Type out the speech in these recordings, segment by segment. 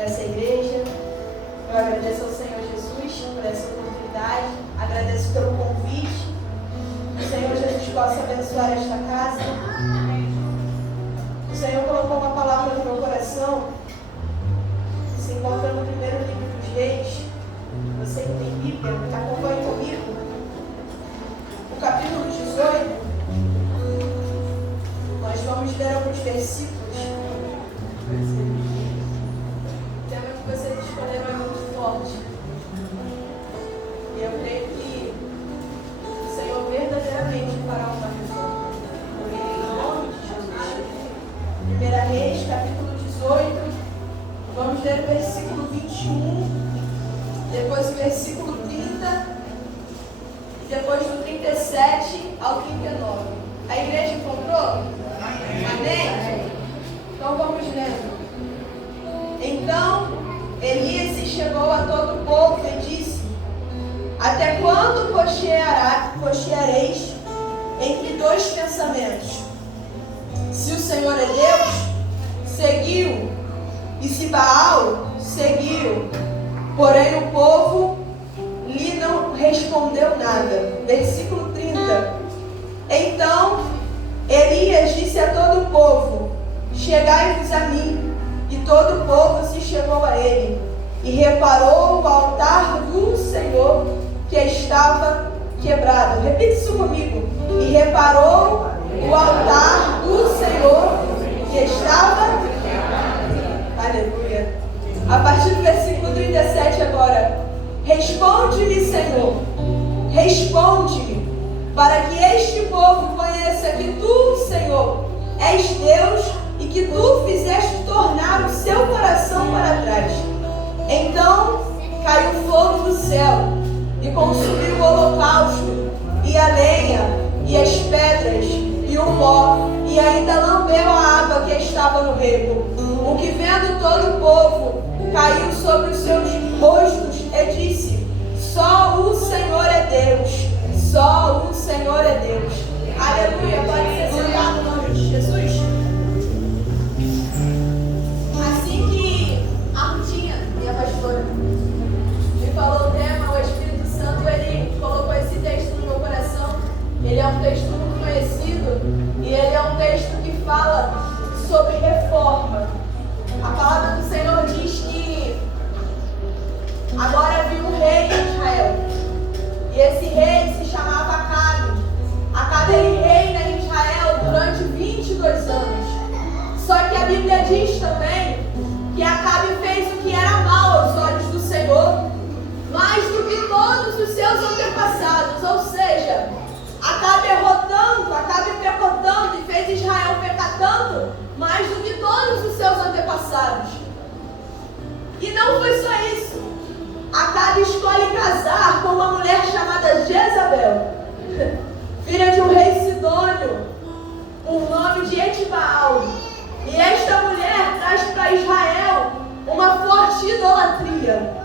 dessa igreja. Eu agradeço ao Senhor Jesus por essa oportunidade, agradeço pelo convite. Que o Senhor Jesus possa abençoar esta casa. O Senhor colocou uma palavra no meu coração, que se encontra no primeiro livro dos Reis. Você que tem Bíblia, acompanhe comigo. O capítulo 18, nós vamos ler alguns versículos. O tema que vocês escolheram é muito forte. E eu creio que o Senhor verdadeiramente fará uma reforma. Em nome de Jesus. 1 Reis, capítulo 18. Vamos ler o versículo 21. Depois o versículo 30. E depois do 37 ao 39. A igreja encontrou? Amém? Então vamos lendo. Então Elias se chegou a todo o povo e disse: até quando cocheareis entre dois pensamentos? Se o Senhor é Deus, seguiu, e se Baal, seguiu. Porém o povo lhe não respondeu nada. Versículo 30. Então Elias disse a todo o povo: chegai-vos a mim. E todo o povo se chegou a ele, e reparou o altar do Senhor que estava quebrado. Repita isso comigo. E reparou o altar do Senhor que estava quebrado. Aleluia. A partir do versículo 37 agora. Responde-me, Senhor. Responde-me, para que este povo conheça que tu, Senhor, és Deus e que tu fizeste tornar o seu coração para trás. Então caiu fogo do céu e consumiu o holocausto, e a lenha, e as pedras, e o pó, e ainda lambeu a água que estava no rego. O que vendo todo o povo caiu sobre os seus rostos e disse: só o Senhor é Deus, só o Senhor é Deus. Aleluia, pode ser sentado no nome de Jesus. Assim que a Rutinha, minha pastora, me falou o tema, o Espírito Santo, ele colocou esse texto no meu coração. Ele é um texto muito conhecido e ele é um texto que fala sobre reforma. A palavra do Senhor diz que agora havia um rei em Israel. E esse rei se chamava Acabe. Acabe ele reina em Israel durante 22 anos. Só que a Bíblia diz também que Acabe fez o que era mal aos olhos do Senhor, mais do que todos os seus antepassados. Ou seja, Acabe errou tanto, Acabe pecou tanto e fez Israel pecar tanto, mais do que todos os seus antepassados. E não foi só isso. Acabe escolhe casar com uma mulher chamada Jezabel, filha de um rei sidônio, com o nome de Etibaal. E esta mulher traz para Israel uma forte idolatria,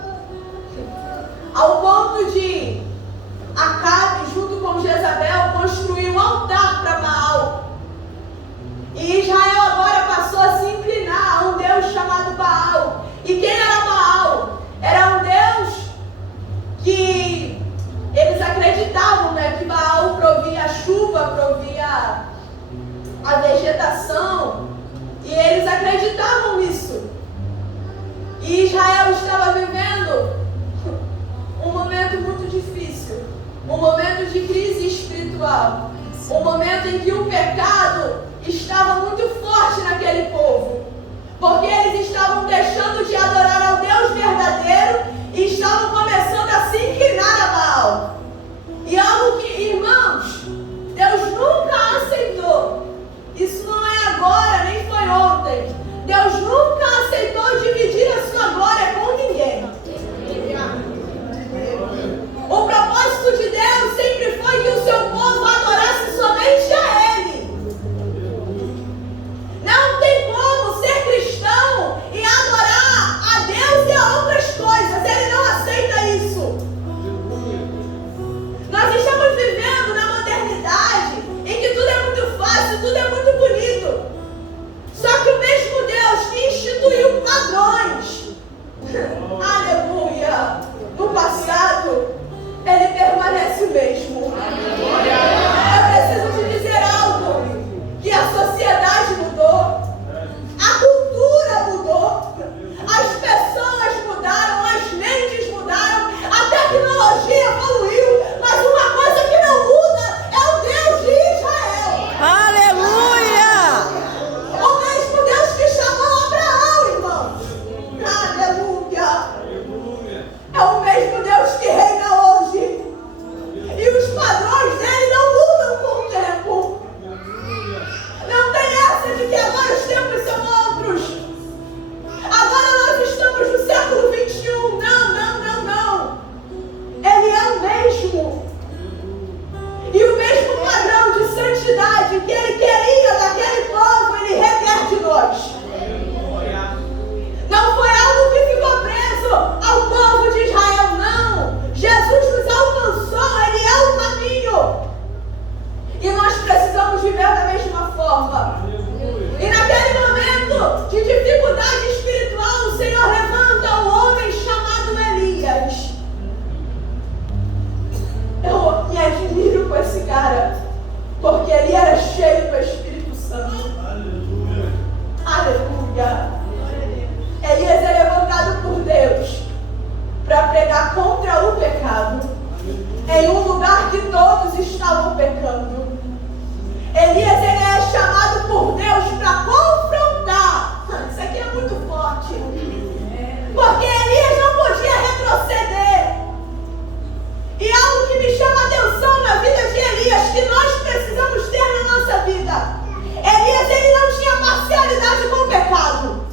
ao ponto de Acabe, junto com Jezabel, construir um altar para Baal. E Israel agora passou a se inclinar a um Deus chamado Baal. E quem era Baal? Era um Deus que eles acreditavam, né, que Baal provia a chuva, provia a vegetação. E eles acreditavam nisso. E Israel estava vivendo um momento muito difícil, um momento de crise espiritual, um momento em que o pecado estava muito forte naquele povo, porque eles estavam deixando de adorar ao Deus verdadeiro e estavam começando a se inclinar a Baal. E algo que, irmãos, Deus nunca aceitou. Isso não é agora, nem foi ontem. Deus nunca aceitou dividir a sua glória com ninguém. O propósito de Deus sempre foi que o seu povo adorasse somente a Ele. Não tem como em um lugar que todos estavam pecando. Elias, ele é chamado por Deus para confrontar. Isso aqui é muito forte. Porque Elias não podia retroceder. E algo que me chama a atenção na vida de Elias, que nós precisamos ter na nossa vida. Elias, ele não tinha parcialidade com o pecado.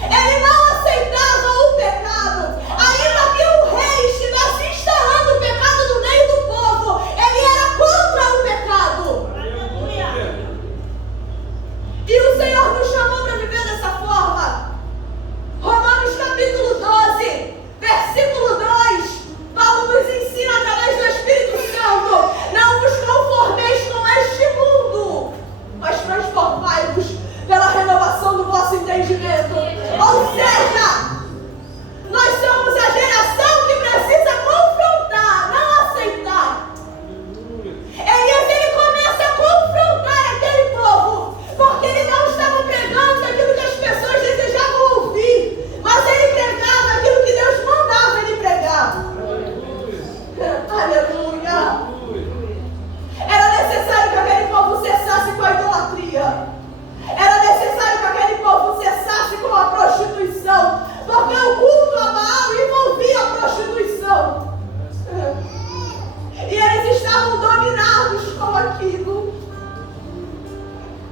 Ele não aceitava o pecado. Ainda que o rei estivesse instalando o pecado no meio do povo, ele era contra o pecado. E o Senhor nos chamou para viver dessa forma. Romanos capítulo 12, versículo 2, Paulo nos ensina através do Espírito Santo: não vos conformeis com este mundo, mas transformai-vos pela renovação do vosso entendimento. Ou seja, nós somos a geração que precisa confrontar, não aceitar. Elias, ele começa a confrontar aquele povo, porque ele não estava pregando aquilo que as pessoas desejavam ouvir, mas ele pregava aquilo que Deus mandava ele pregar. Aleluia! Era necessário que aquele povo cessasse com a idolatria. Era necessário que aquele povo cessasse com a prostituição, porque o culto a Baal envolvia a prostituição. E eles estavam dominados com aquilo.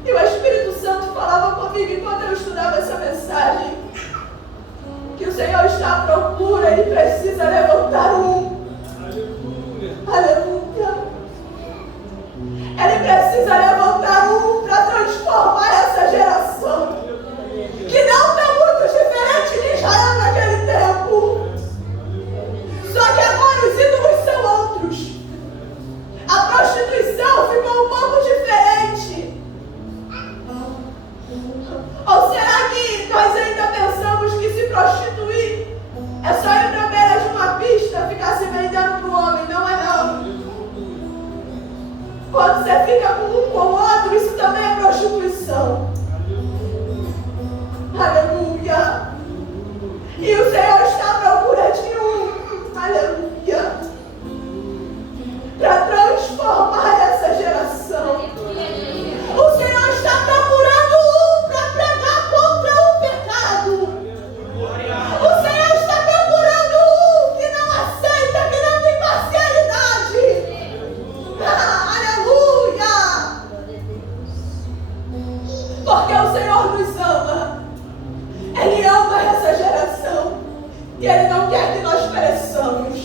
E o Espírito Santo falava comigo enquanto eu estudava essa mensagem, que o Senhor está à procura, Ele precisa levantar um. Aleluia! Ele precisa levantar um para transformar essa geração, que não está muito diferente de Israel naquele tempo. Só que agora os ídolos são outros. A prostituição ficou um pouco diferente. Ou será que nós ainda pensamos que se prostituir é só ir para a beira de uma pista, ficar se vendendo para o homem? Não é não. Quando você fica com um com o outro, isso também é prostituição. Aleluia! E o Senhor está à procura de um, aleluia, para transformar essa geração. O Senhor está procurando um para pregar contra o pecado. O Senhor está procurando um que não aceita, que não tem parcialidade. Aleluia! Porque o Senhor nos ama. Ele ama essa geração. E Ele não quer que nós pereçamos.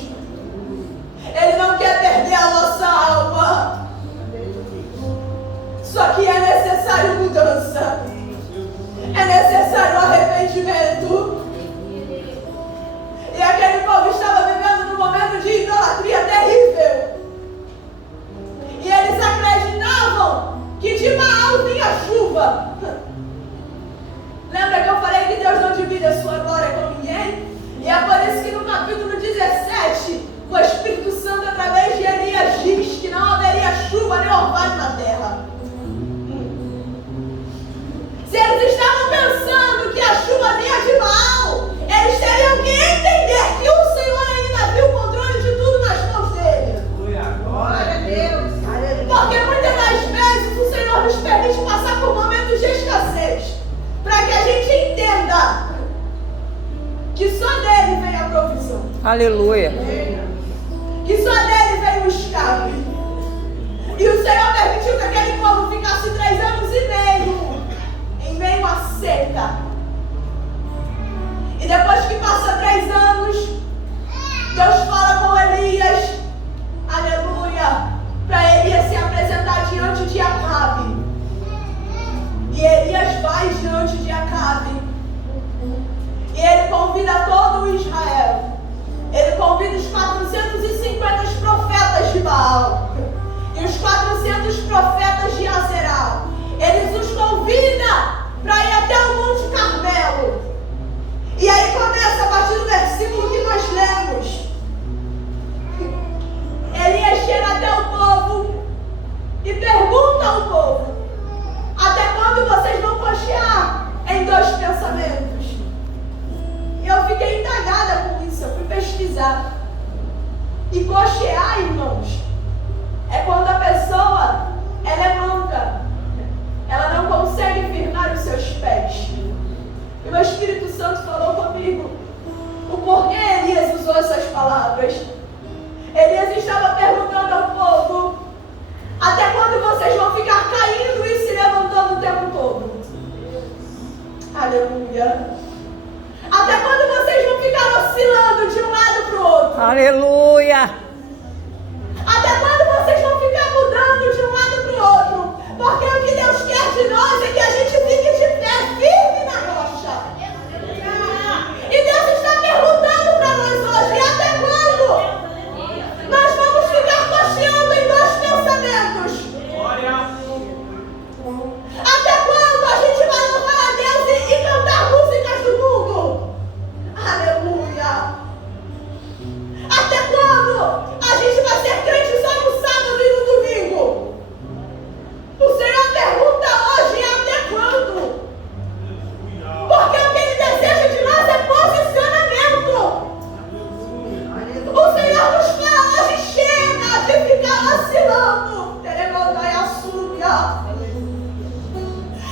Ele não quer perder a nossa alma. Só que é necessário mudança. É necessário arrependimento. E aquele povo estava vivendo num momento de idolatria terrível. E eles acreditavam que de Baal vinha chuva. Lembra que eu falei que Deus não divide a sua glória com ninguém? E é por isso que no capítulo 17, o Espírito Santo, através de Elias, diz que não haveria chuva nem orvalho na terra. Se eles estavam pensando que a chuva vinha de Baal, eles teriam que entender que o Senhor ainda viu o controle de tudo nas mãos dele. Glória a Deus. Porque muitas das vezes o Senhor nos permite passar por momentos de escassez, para que a gente entenda que só dele vem a provisão. Aleluia. Que só dele vem o escape. E o Senhor permitiu que aquele povo ficasse 3 anos e meio em meio à seca. E depois que passa 3 anos, Deus fala com Elias, aleluia, para Elias se apresentar diante de Acabe. E Elias vai diante de Acabe. E ele convida todo o Israel. Ele convida os 450 profetas de Baal e os 400 profetas de Azeral. Ele os convida para ir até o Monte Carmelo. E aí começa a partir do versículo que nós lemos. Elias chega até o povo e pergunta ao povo: até quando vocês vão cochear em 2 pensamentos? E eu fiquei indagada com isso, eu fui pesquisar. E cochear, irmãos, é quando a pessoa, ela é manca. Ela não consegue firmar os seus pés. E o Espírito Santo falou comigo o porquê Elias usou essas palavras. Elias estava perguntando ao povo: até quando vocês vão ficar caindo e se levantando o tempo todo? Aleluia. Até quando vocês vão ficar oscilando de um lado para o outro? Aleluia. Até quando vocês vão ficar mudando de um lado para o outro? Porque o que Deus quer de nós é que a gente fique de pé, firme na rocha. E Deus está perguntando para nós hoje: e até quando nós vamos ficar cocheando em dois pensamentos? Até quando a gente vai louvar a Deus e cantar músicas do mundo? Aleluia! Até quando a gente vai ser crente só no sábado e no domingo? O Senhor pergunta hoje: até quando? Porque o que Ele deseja de nós é posicionamento. O Senhor nos fala hoje: chega de ficar vacilando.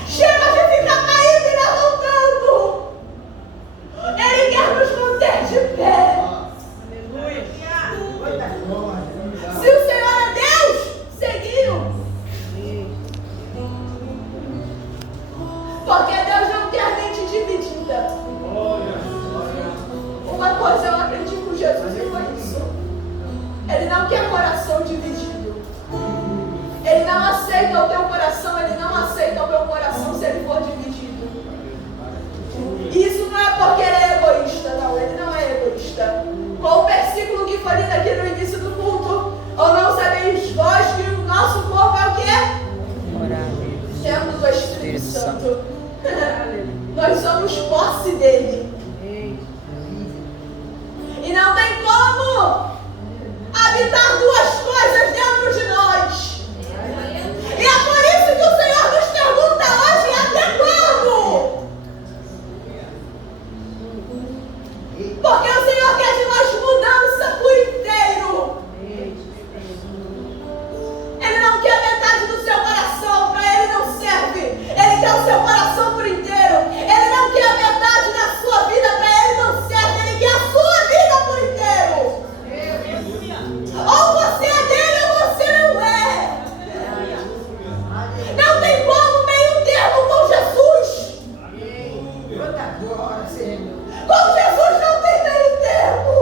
Chega de ficar caindo e levantando. Ele quer nos manter de pé. Se o Senhor é Deus, seguiu. Porque Deus não quer mente dividida. Uma coisa eu aprendi com Jesus e foi isso: Ele não quer coração dividido. Ele não aceita o teu coração, Ele não aceita o meu coração se ele for dividido. E isso não é porque Ele é egoísta, não. Ele não é egoísta. Com o versículo que foi lido aqui no início do culto: ou não sabeis vós que o nosso corpo é o quê? Templo do Espírito Santo. Nós somos posse dele. E não tem como habitar duas coisas dentro de nós. E é por isso que o Senhor nos pergunta hoje: até quando? Porque o Senhor quer de nós mudança por inteiro. Ele não quer metade do seu coração, para Ele não serve. Ele quer o seu coração por inteiro. Ele não quer metade da sua vida, para Ele não serve. Ele quer a sua vida por inteiro. Ou você é dele ou você não é. Não tem como meio termo com Jesus. Com Jesus não tem meio termo.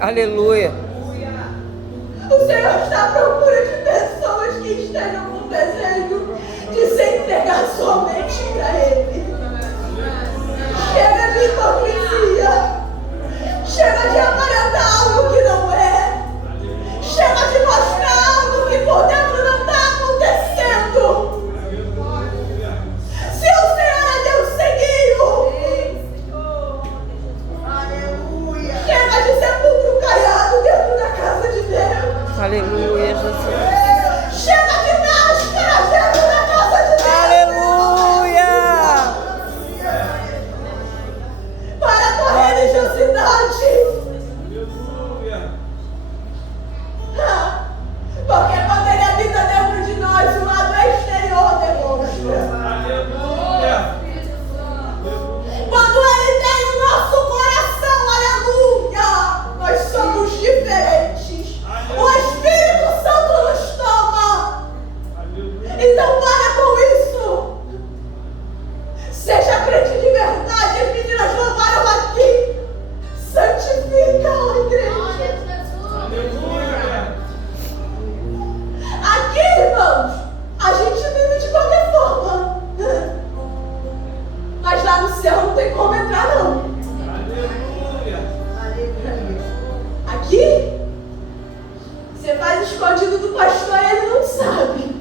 Aleluia. O Senhor está à procura de pessoas que estejam com desejo de se entregar somente para Ele. Chega de hipocrisia. Chega de aparentar algo que não é. Chega de mostrar algo que por dentro não está acontecendo. Se o Senhor é Deus, seguiu. Chega de sepulcro caiado dentro da casa de Deus. Aleluia, Jesus. Chega de máscara dentro da casa de Deus. Aleluia. Para com a religiosidade. Porque quando Ele habita dentro de nós, o lado exterior demonstra. Quando Ele tem o nosso coração, aleluia, nós somos diferentes. O Espírito Santo nos toma. Então para com isso. Seja crente de verdade. As meninas louvaram aqui. Santifica a igreja. Aqui, irmãos, a gente vive de qualquer forma. Mas lá no céu não tem como entrar, não. Aqui, você faz escondido do pastor e ele não sabe.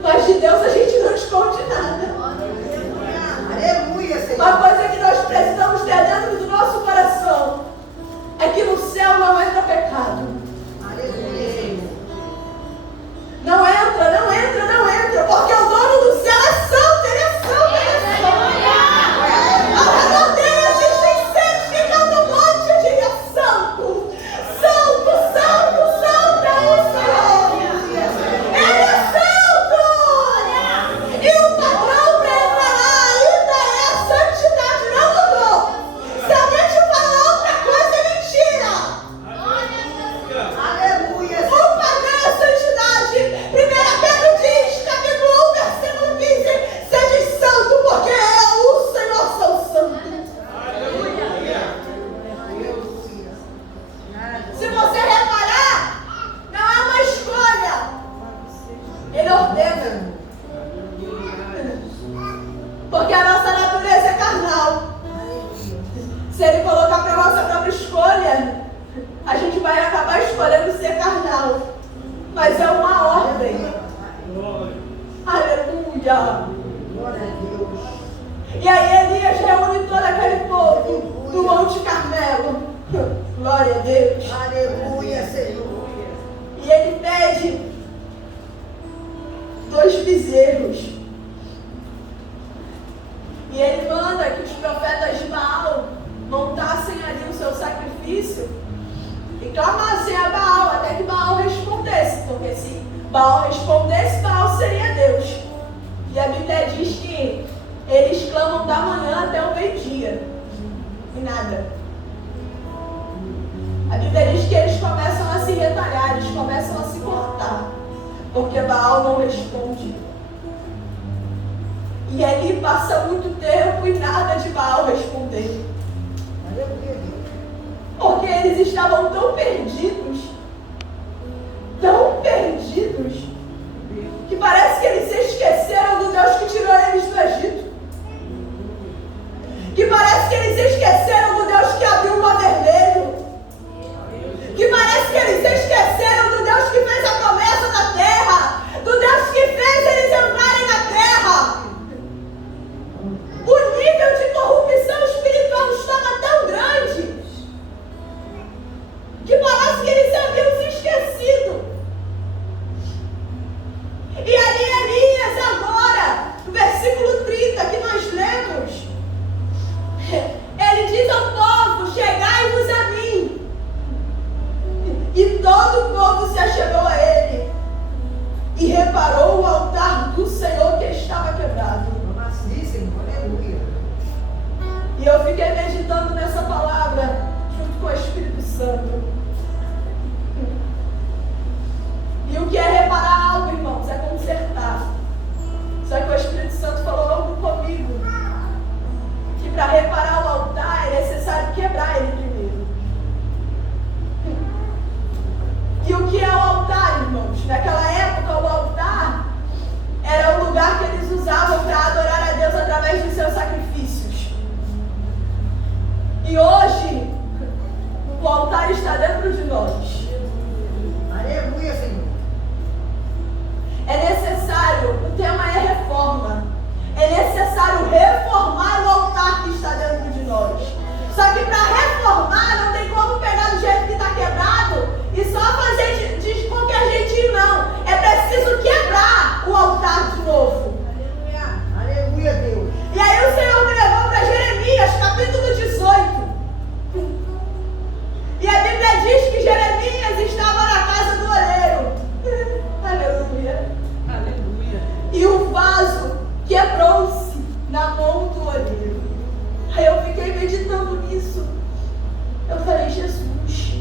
Mas de Deus a gente não esconde nada. Uma coisa que nós precisamos ter dentro do nosso coração é que no céu não entra pecado. Não entra, não entra, não entra, porque o dono do céu é santo, ele é santo, ele é santo. Ao redor dele existem seres que cantam um monte de é santo, escolhendo ser carnal, mas é uma ordem. Aleluia. E aí Elias reúne todo aquele povo do Monte Carmelo. Glória a Deus. Aleluia, Senhor. E ele pede 2 bezerros. E ele manda que os profetas de Baal montassem ali o seu sacrifício e clamassem a Baal até que Baal respondesse. Porque se Baal respondesse, Baal seria Deus. E a Bíblia diz que eles clamam da manhã até o meio-dia. E nada. A Bíblia diz que eles começam a se retalhar, eles começam a se cortar. Porque Baal não responde. E ali passa muito tempo e nada de Baal responder. Porque eles estavam tão perdidos, que parece que eles se esqueceram do Deus que tirou eles do Egito. Que parece que eles se esqueceram do Deus que abriu o mar vermelho. Que parece que eles se esqueceram do Deus que fez a promessa da terra. Do Deus que fez eles entrarem na terra. O nível de corrupção espiritual estava tão grande que parece que eles haviam se esquecido. E ali Elias agora, no versículo 30 que nós lemos, ele diz ao povo: chegai-vos a mim. E todo o povo se achegou a ele e reparou o altar do Senhor que estava quebrado. E eu fiquei meditando nessa palavra junto com o Espírito Santo. E o que é reparar algo, irmãos? É consertar. Só que o Espírito Santo falou algo comigo, que para reparar o altar é necessário quebrar ele primeiro. E o que é o altar, irmãos? Naquela época, o altar era o lugar que eles usavam para adorar a Deus através de seus sacrifícios. E hoje, o altar está dentro de nós. Aleluia, Senhor. É necessário, o tema é reforma. É necessário reformar o altar que está dentro de nós. Só que para reformar não tem como pegar do jeito que está quebrado e só fazer de qualquer jeitinho, não. É preciso quebrar o altar de novo. Aleluia. Aleluia, Deus. E aí o Senhor me levou para Jeremias, capítulo 18. E a Bíblia diz que Jeremias estava na casa do oleiro. Aleluia. Aleluia. E o vaso quebrou-se na mão do oleiro. Aí eu fiquei meditando nisso. Eu falei: Jesus.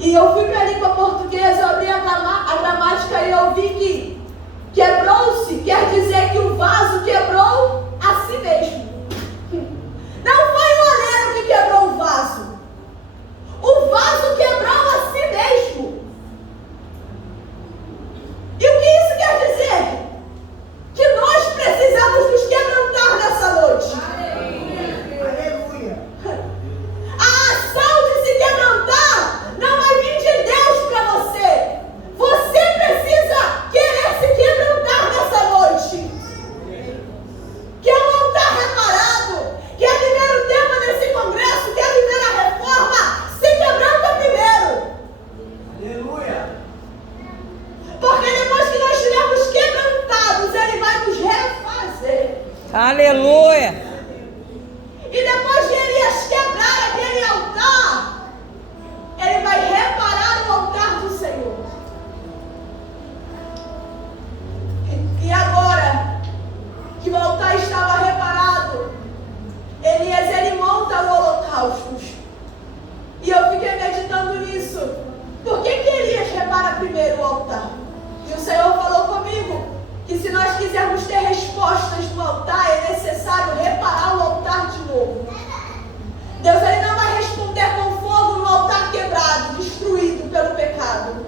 E eu fui para a língua portuguesa, eu abri a gramática e eu vi que quebrou-se quer dizer que o vaso quebrou a si mesmo. Não foi o oleiro que quebrou o vaso. O vaso quebrou a si mesmo. E o que isso quer dizer? Que nós precisamos nos quebrantar nessa noite. Aleluia. A ação de se quebrantar não vai vir de Deus para você. Você precisa querer se quebrantar nessa noite. Quer um altar reparado? Quer viver o tema desse congresso? Quer viver a reforma? Se quebranta primeiro. Aleluia. Porque depois que nós estivermos quebrantados, Ele vai nos refazer. Aleluia. E depois de Elias quebrar aquele altar, Ele vai reparar o altar do Senhor. E agora que o altar estava reparado, Elias, ele monta o holocausto. E eu fiquei meditando nisso. Por que Elias repara primeiro o altar? E o Senhor falou comigo que se nós quisermos ter respostas no altar, é necessário reparar o altar de novo. Deus, ele não vai responder com fogo no altar quebrado, destruído pelo pecado.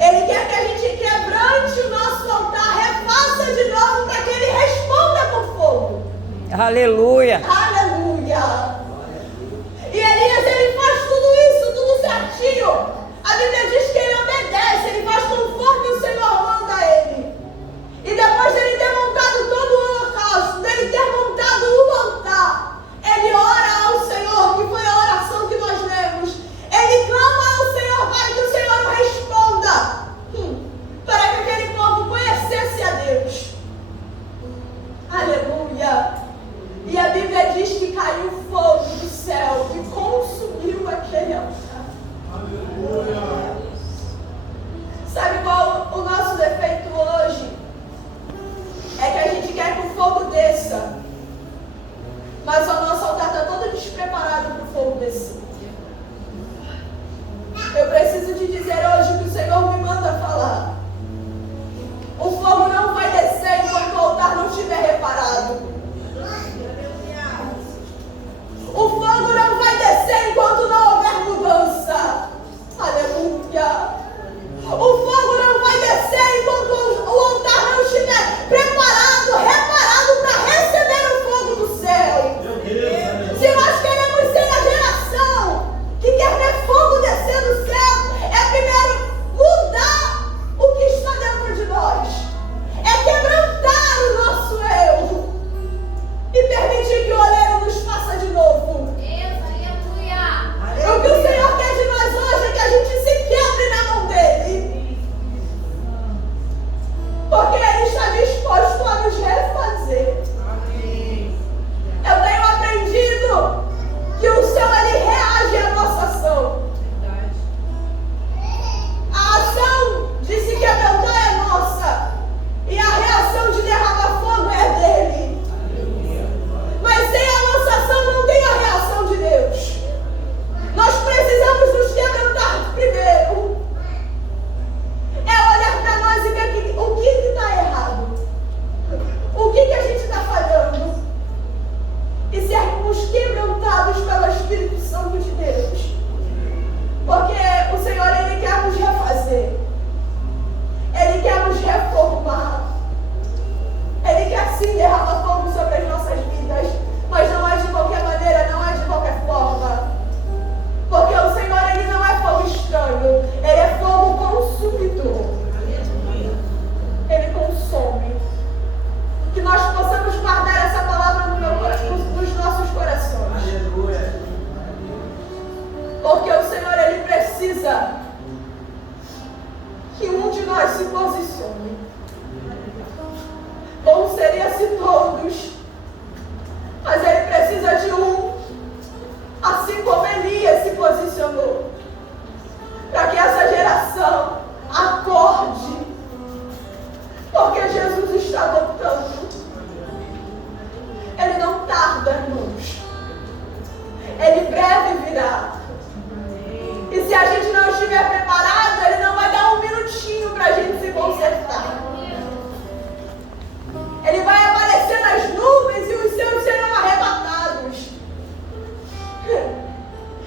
Ele quer que a gente quebrante o nosso altar, refaça de novo para que ele responda com fogo. Aleluia. Aleluia. E Elias, ele faz tudo isso, tudo certinho. sim derrama fogo sobre as nossas vidas, mas não é de qualquer maneira, não é de qualquer forma. Porque o Senhor, Ele não é fogo estranho, Ele é fogo consumidor. Ele consome. Que nós possamos guardar essa palavra nos nossos corações. Aleluia. Porque o Senhor, Ele precisa que um de nós se posicione. Bom seria se todos, mas Ele precisa de um, assim como Elias se posicionou, para que essa geração acorde, porque Jesus está voltando. Ele não tarda, irmãos. Ele breve virá. E se a gente não estiver preparado, Ele não vai dar um minutinho para a gente se consertar. Ele vai aparecer nas nuvens e os seus serão arrebatados.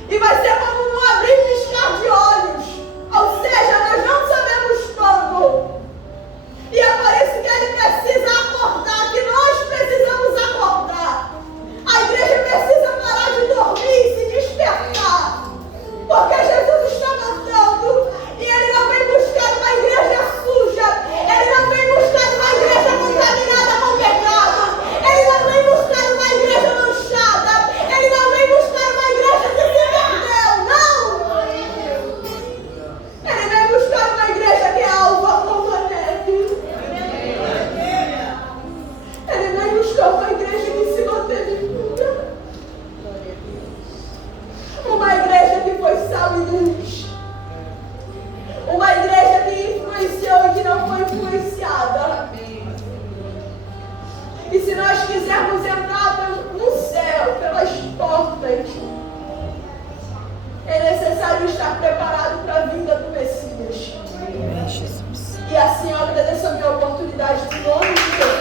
E vai ser como um abrir e piscar de olhos. Ou seja, nós não sabemos quando. E é por isso que Ele precisa acordar, que nós precisamos acordar. A igreja precisa parar de dormir e se despertar. Porque Jesus está voltando. E Ele não vem buscar uma igreja suja. Ele não vem buscar uma igreja contaminada com pecado. Ele não vem buscar uma igreja manchada. Ele não vem buscar uma igreja que se perdeu. Não! Ele vem buscar uma igreja que é alva como a neve. Ele vem buscar uma igreja que se manteve pura. Uma igreja que foi sal e luz. Uma igreja que influenciou e que não foi influenciada. E se nós quisermos entrar no céu pelas portas, é necessário estar preparado para a vinda do Messias. Amém, Jesus. E assim eu agradeço a minha oportunidade em nome de Jesus.